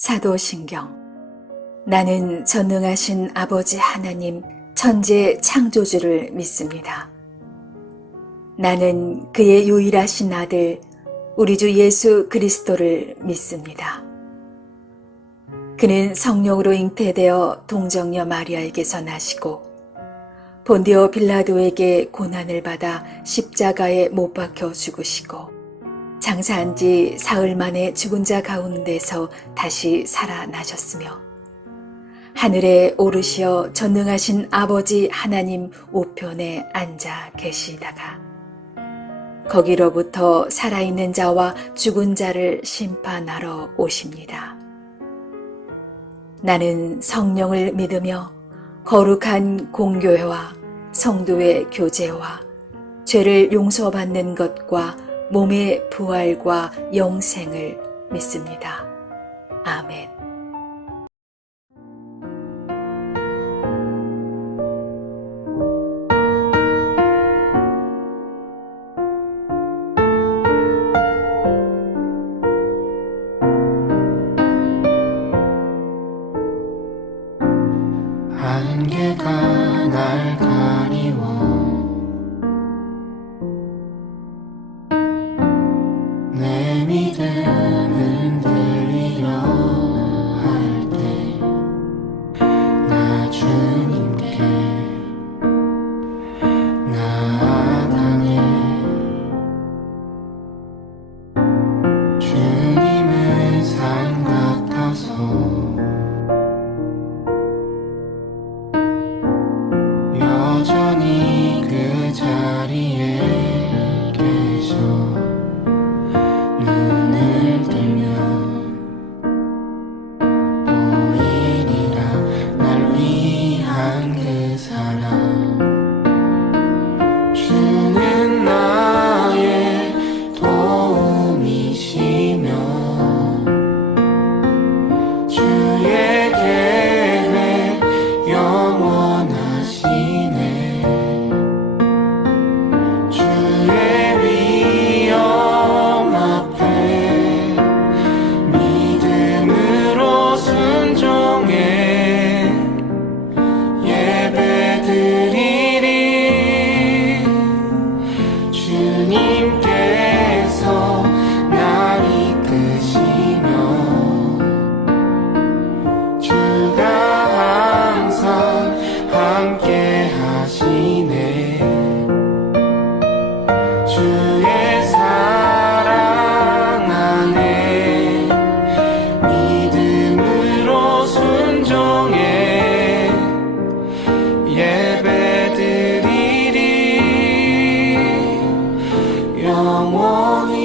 사도신경. 나는 전능하신 아버지 하나님 천재 창조주를 믿습니다. 나는 그의 유일하신 아들 우리 주 예수 그리스도를 믿습니다. 그는 성령으로 잉태되어 동정녀 마리아에게서 나시고 본디오 빌라도에게 고난을 받아 십자가에 못 박혀 죽으시고 장사한 지 사흘 만에 죽은 자 가운데서 다시 살아나셨으며 하늘에 오르시어 전능하신 아버지 하나님 우편에 앉아 계시다가 거기로부터 살아있는 자와 죽은 자를 심판하러 오십니다. 나는 성령을 믿으며 거룩한 공교회와 성도의 교제와 죄를 용서받는 것과 몸의 부활과 영생을 믿습니다. 아멘. 안개가 날 가리워 내 믿음은 들리려 할 때 나 주님께 나아가네. 주님은 산 같아서 여전히 그 자리에 계셔. 눈을 들면 보이리라 날 위한 그 사랑. 주는 나의 도움이시며 주의 계획 영원하시네. 주의 위엄 앞에 믿음으로 순종해 예배드리리. 주님께서 날 이끄시며 주가 항상 함께 하시네. 주의 사랑 안에 믿음으로 순종해 예배드리리 영원히.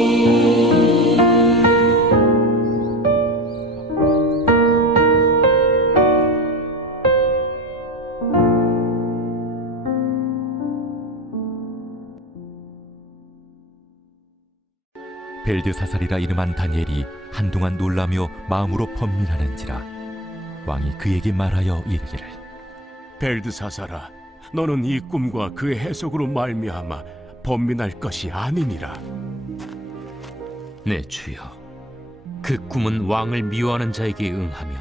벨드사살이라 이름한 다니엘이 한동안 놀라며 마음으로 번민하는지라 왕이 그에게 말하여 이르기를 벨드사살아, 너는 이 꿈과 그의 해석으로 말미암아 번민할 것이 아니니라. 네 주여, 그 꿈은 왕을 미워하는 자에게 응하며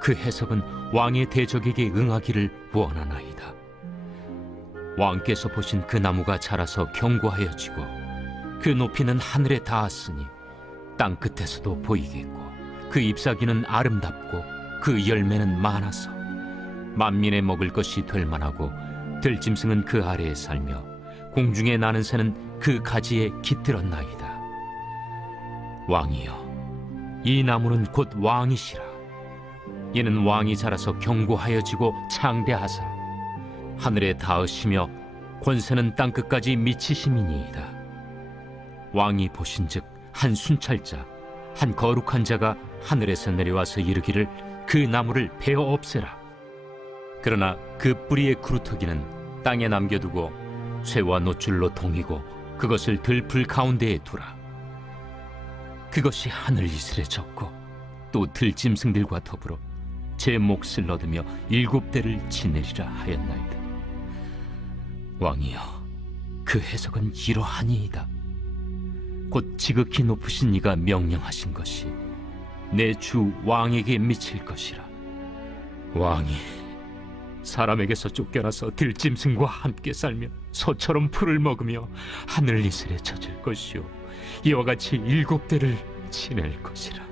그 해석은 왕의 대적에게 응하기를 원하나이다. 왕께서 보신 그 나무가 자라서 견고하여지고 그 높이는 하늘에 닿았으니 땅 끝에서도 보이겠고 그 잎사귀는 아름답고 그 열매는 많아서 만민의 먹을 것이 될 만하고 들짐승은 그 아래에 살며 공중에 나는 새는 그 가지에 깃들었나이다. 왕이여, 이 나무는 곧 왕이시라. 이는 왕이 자라서 견고하여지고 창대하사 하늘에 닿으시며 권세는 땅끝까지 미치심이니이다. 왕이 보신즉 한 순찰자, 한 거룩한 자가 하늘에서 내려와서 이르기를 그 나무를 베어 없애라. 그러나 그 뿌리의 구루터기는 땅에 남겨두고 쇠와 노줄로 동이고 그것을 들풀 가운데에 두라. 그것이 하늘 이슬에 젖고 또 들짐승들과 더불어 제 몫을 얻으며 7대를 지내리라 하였나이다. 왕이여, 그 해석은 이러하니이다. 곧 지극히 높으신 이가 명령하신 것이 내 주 왕에게 미칠 것이라. 왕이 사람에게서 쫓겨나서 들짐승과 함께 살며 소처럼 풀을 먹으며 하늘 이슬에 젖을 것이요 이와 같이 7대를 지낼 것이라.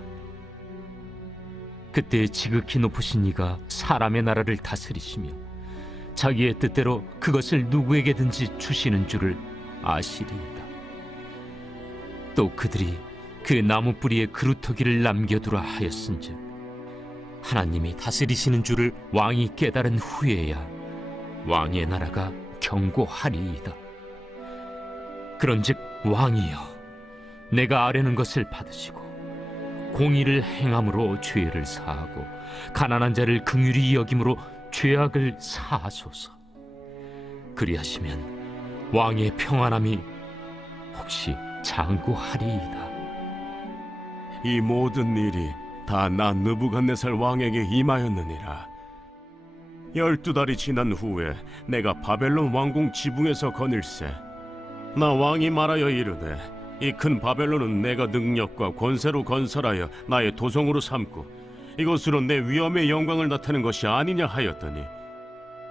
그때 지극히 높으신 이가 사람의 나라를 다스리시며 자기의 뜻대로 그것을 누구에게든지 주시는 줄을 아시리이다. 또 그들이 그 나무 뿌리에 그루터기를 남겨두라 하였은즉 하나님이 다스리시는 줄을 왕이 깨달은 후에야 왕의 나라가 견고하리이다. 그런즉 왕이여, 내가 아뢰는 것을 받으시고 공의를 행함으로 죄를 사하고 가난한 자를 긍휼히 여김으로 죄악을 사하소서. 그리하시면 왕의 평안함이 혹시 장구하리이다. 이 모든 일이 다 나 느부갓네살 왕에게 임하였느니라. 12달이 지난 후에 내가 바벨론 왕궁 지붕에서 거닐세. 나 왕이 말하여 이르되 이 큰 바벨론은 내가 능력과 권세로 건설하여 나의 도성으로 삼고 이것으로 내 위엄의 영광을 나타낸 것이 아니냐 하였더니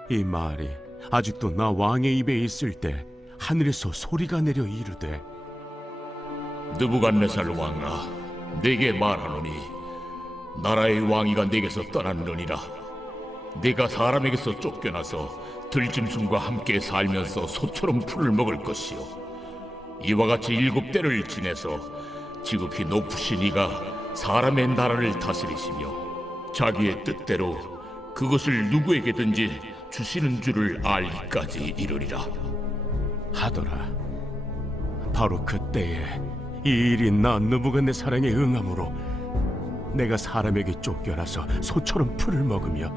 이 말이 아직도 나 왕의 입에 있을 때 하늘에서 소리가 내려 이르되 느부갓네살 왕아, 내게 말하노니 나라의 왕위가 내게서 떠났느니라. 네가 사람에게서 쫓겨나서 들짐승과 함께 살면서 소처럼 풀을 먹을 것이요 이와 같이 7대를 지내서 지극히 높으신 이가 사람의 나라를 다스리시며 자기의 뜻대로 그것을 누구에게든지 주시는 줄을 알기까지 이르리라 하더라. 바로 그때에 이 일이 나 느부갓네살에게 응함으로 내가 사람에게 쫓겨나서 소처럼 풀을 먹으며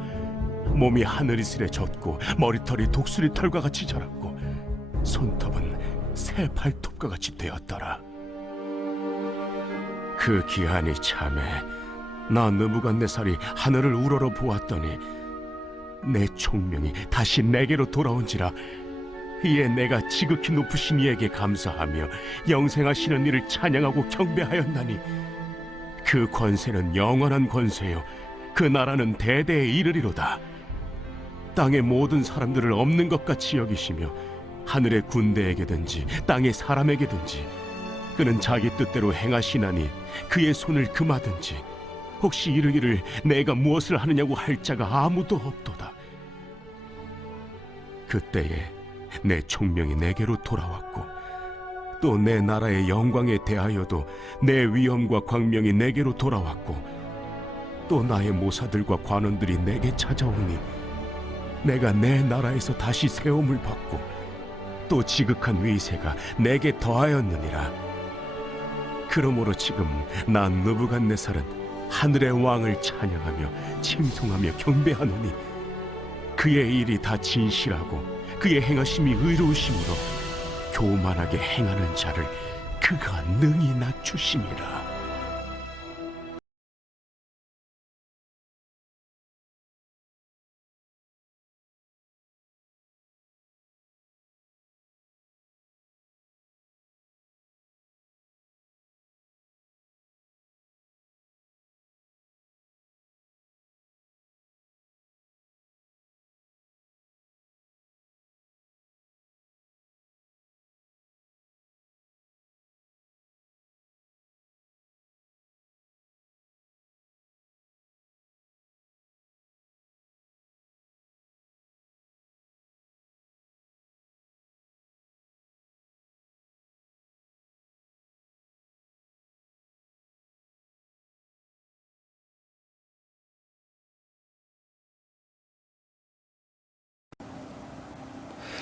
몸이 하늘이슬에 젖고 머리털이 독수리 털과 같이 자랐고 손톱은 새 발톱과 같이 되었더라. 그 기한이 참에 나 느부갓네살이 하늘을 우러러 보았더니 내 총명이 다시 내게로 돌아온지라. 이에 내가 지극히 높으신 이에게 감사하며 영생하시는 이를 찬양하고 경배하였나니 그 권세는 영원한 권세요 그 나라는 대대에 이르리로다. 땅의 모든 사람들을 없는 것 같이 여기시며 하늘의 군대에게든지 땅의 사람에게든지 그는 자기 뜻대로 행하시나니 그의 손을 금하든지 혹시 이르기를 내가 무엇을 하느냐고 할 자가 아무도 없도다. 그때에 내 총명이 내게로 돌아왔고 또 내 나라의 영광에 대하여도 내 위엄과 광명이 내게로 돌아왔고 또 나의 모사들과 관원들이 내게 찾아오니 내가 내 나라에서 다시 세움을 받고 또 지극한 위세가 내게 더하였느니라. 그러므로 지금 나 느부갓네살은 하늘의 왕을 찬양하며 칭송하며 경배하노니 그의 일이 다 진실하고 그의 행하심이 의로우심으로 교만하게 행하는 자를 그가 능히 낮추심이라.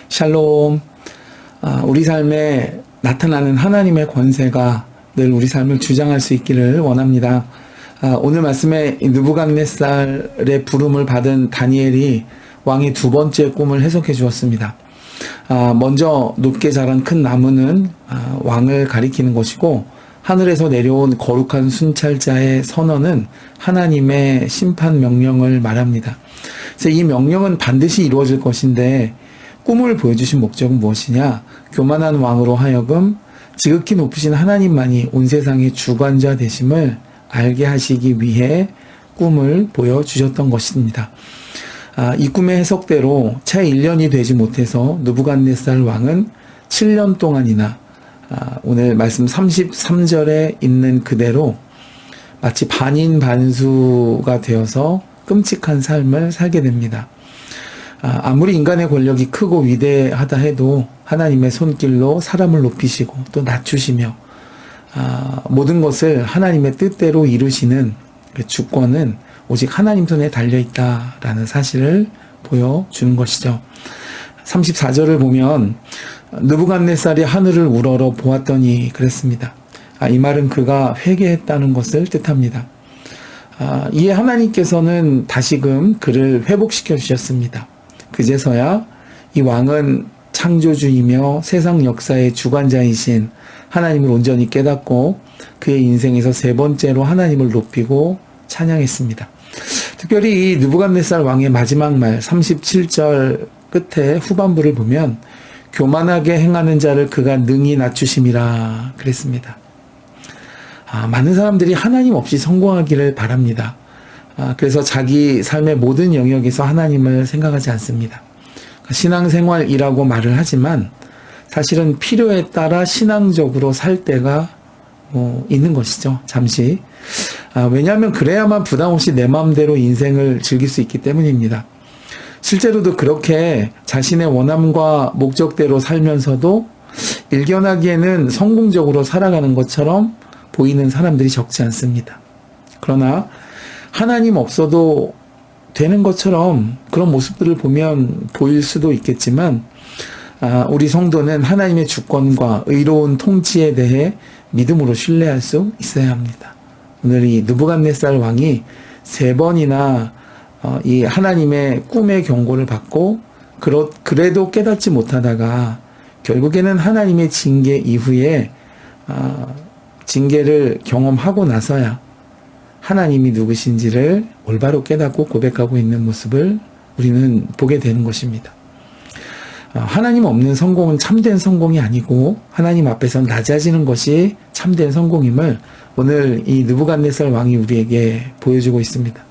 샬롬. 우리 삶에 나타나는 하나님의 권세가 늘 우리 삶을 주장할 수 있기를 원합니다. 오늘 말씀에 느부갓네살의 부름을 받은 다니엘이 왕의 두 번째 꿈을 해석해 주었습니다. 먼저 높게 자란 큰 나무는 왕을 가리키는 것이고 하늘에서 내려온 거룩한 순찰자의 선언은 하나님의 심판 명령을 말합니다. 그래서 이 명령은 반드시 이루어질 것인데 꿈을 보여주신 목적은 무엇이냐? 교만한 왕으로 하여금 지극히 높으신 하나님만이 온 세상의 주관자 되심을 알게 하시기 위해 꿈을 보여주셨던 것입니다. 이 꿈의 해석대로 채 1년이 되지 못해서 느부갓네살 왕은 7년 동안이나 오늘 말씀 33절에 있는 그대로 마치 반인반수가 되어서 끔찍한 삶을 살게 됩니다. 아무리 인간의 권력이 크고 위대하다 해도 하나님의 손길로 사람을 높이시고 또 낮추시며 모든 것을 하나님의 뜻대로 이루시는 그 주권은 오직 하나님 손에 달려있다라는 사실을 보여주는 것이죠. 34절을 보면 느부갓네살이 하늘을 우러러 보았더니 그랬습니다. 이 말은 그가 회개했다는 것을 뜻합니다. 이에 하나님께서는 다시금 그를 회복시켜 주셨습니다. 그제서야 이 왕은 창조주이며 세상 역사의 주관자이신 하나님을 온전히 깨닫고 그의 인생에서 세 번째로 하나님을 높이고 찬양했습니다. 특별히 이 느부갓네살 왕의 마지막 말 37절 끝에 후반부를 보면 교만하게 행하는 자를 그가 능히 낮추심이라 그랬습니다. 많은 사람들이 하나님 없이 성공하기를 바랍니다. 그래서 자기 삶의 모든 영역에서 하나님을 생각하지 않습니다. 신앙생활이라고 말을 하지만 사실은 필요에 따라 신앙적으로 살 때가 있는 것이죠. 잠시. 왜냐하면 그래야만 부담 없이 내 마음대로 인생을 즐길 수 있기 때문입니다. 실제로도 그렇게 자신의 원함과 목적대로 살면서도 일견하기에는 성공적으로 살아가는 것처럼 보이는 사람들이 적지 않습니다. 그러나 하나님 없어도 되는 것처럼 그런 모습들을 보면 보일 수도 있겠지만 우리 성도는 하나님의 주권과 의로운 통치에 대해 믿음으로 신뢰할 수 있어야 합니다. 오늘 이 느부갓네살 왕이 3번이나 이 하나님의 꿈의 경고를 받고 그래도 깨닫지 못하다가 결국에는 하나님의 징계 이후에 징계를 경험하고 나서야 하나님이 누구신지를 올바로 깨닫고 고백하고 있는 모습을 우리는 보게 되는 것입니다. 하나님 없는 성공은 참된 성공이 아니고 하나님 앞에서 낮아지는 것이 참된 성공임을 오늘 이 느부갓네살 왕이 우리에게 보여주고 있습니다.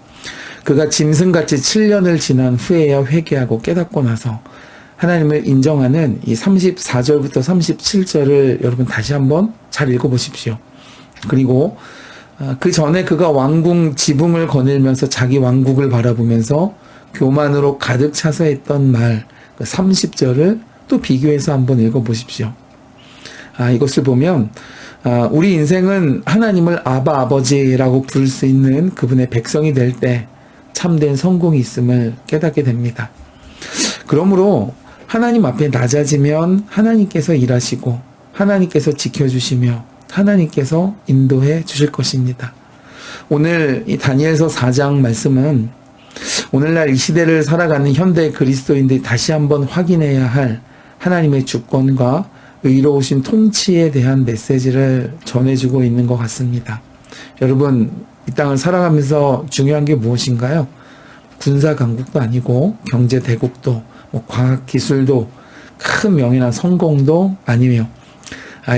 그가 짐승같이 7년을 지난 후에야 회개하고 깨닫고 나서 하나님을 인정하는 이 34절부터 37절을 여러분 다시 한번 잘 읽어보십시오. 그리고 그 전에 그가 왕궁 지붕을 거닐면서 자기 왕국을 바라보면서 교만으로 가득 차서 했던 말 30절을 또 비교해서 한번 읽어보십시오. 이것을 보면 우리 인생은 하나님을 아바 아버지라고 부를 수 있는 그분의 백성이 될 때 참된 성공이 있음을 깨닫게 됩니다. 그러므로 하나님 앞에 낮아지면 하나님께서 일하시고 하나님께서 지켜주시며 하나님께서 인도해 주실 것입니다. 오늘 이 다니엘서 4장 말씀은 오늘날 이 시대를 살아가는 현대 그리스도인들이 다시 한번 확인해야 할 하나님의 주권과 의로우신 통치에 대한 메시지를 전해주고 있는 것 같습니다. 여러분, 이 땅을 살아가면서 중요한 게 무엇인가요? 군사 강국도 아니고 경제 대국도 과학 기술도 큰 명예나 성공도 아니며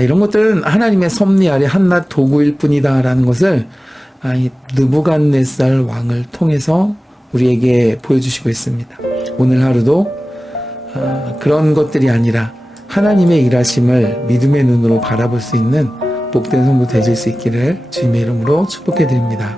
이런 것들은 하나님의 섭리 아래 한낱 도구일 뿐이다라는 것을 이 느부갓네살 왕을 통해서 우리에게 보여주시고 있습니다. 오늘 하루도 그런 것들이 아니라 하나님의 일하심을 믿음의 눈으로 바라볼 수 있는 복된 성도 되실 수 있기를 주님의 이름으로 축복해 드립니다.